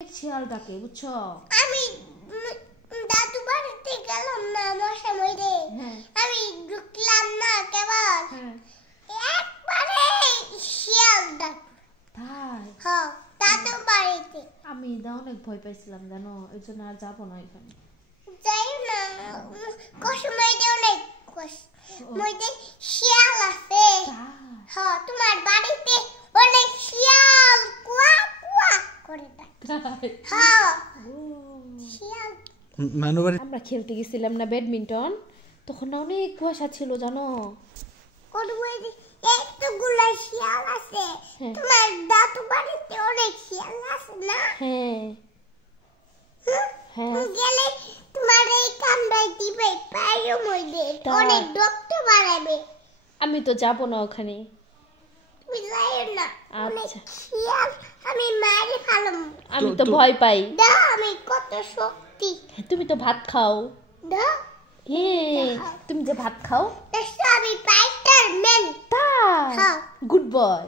শিয়াল ডাকে বুঝছো? আমি দাদু বাড়িতে গেলাম না আমার সময় রে, আমি ঢুকলাম না কেবল একবারে শিয়াল ডাক। তাই? হ্যাঁ, দাদু বাড়িতে। আমি অনেক ভয় পাইছিলাম জানো, এই জন্য আর যাবো না এখানে। যাই না, কসময়তে অনেক মধ্যে শিয়াল আছে। হ্যাঁ, তোমার বাড়িতে অনেক শিয়াল কুয়া কুয়া করে ডাকে। হ্যাঁ, শিয়াল। আমরা খেলতে গেছিলাম না ব্যাডমিন্টন, তখন না অনেক কুয়াশা ছিল জানো। এতগুলো শিয়াল আছে, তোমার দাদু বাড়িতে অনেক শিয়াল আছে না? হ্যাঁ হ্যাঁ, গেলে তোমার এই কামড়াই দিবে পায়ের মধ্যে, অনেক রক্ত বাড়াবে। আমি তো যাব না ওখানে। তুমি যাও না, অনেক শিয়াল আমি মারি ফেলব। আমি তো ভয় পাই। দাও, আমি কত শক্তি। তুমি তো ভাত খাও। দাও। তুমি যে ভাত খাও, আমি ফাইটার ম্যান। Good boy.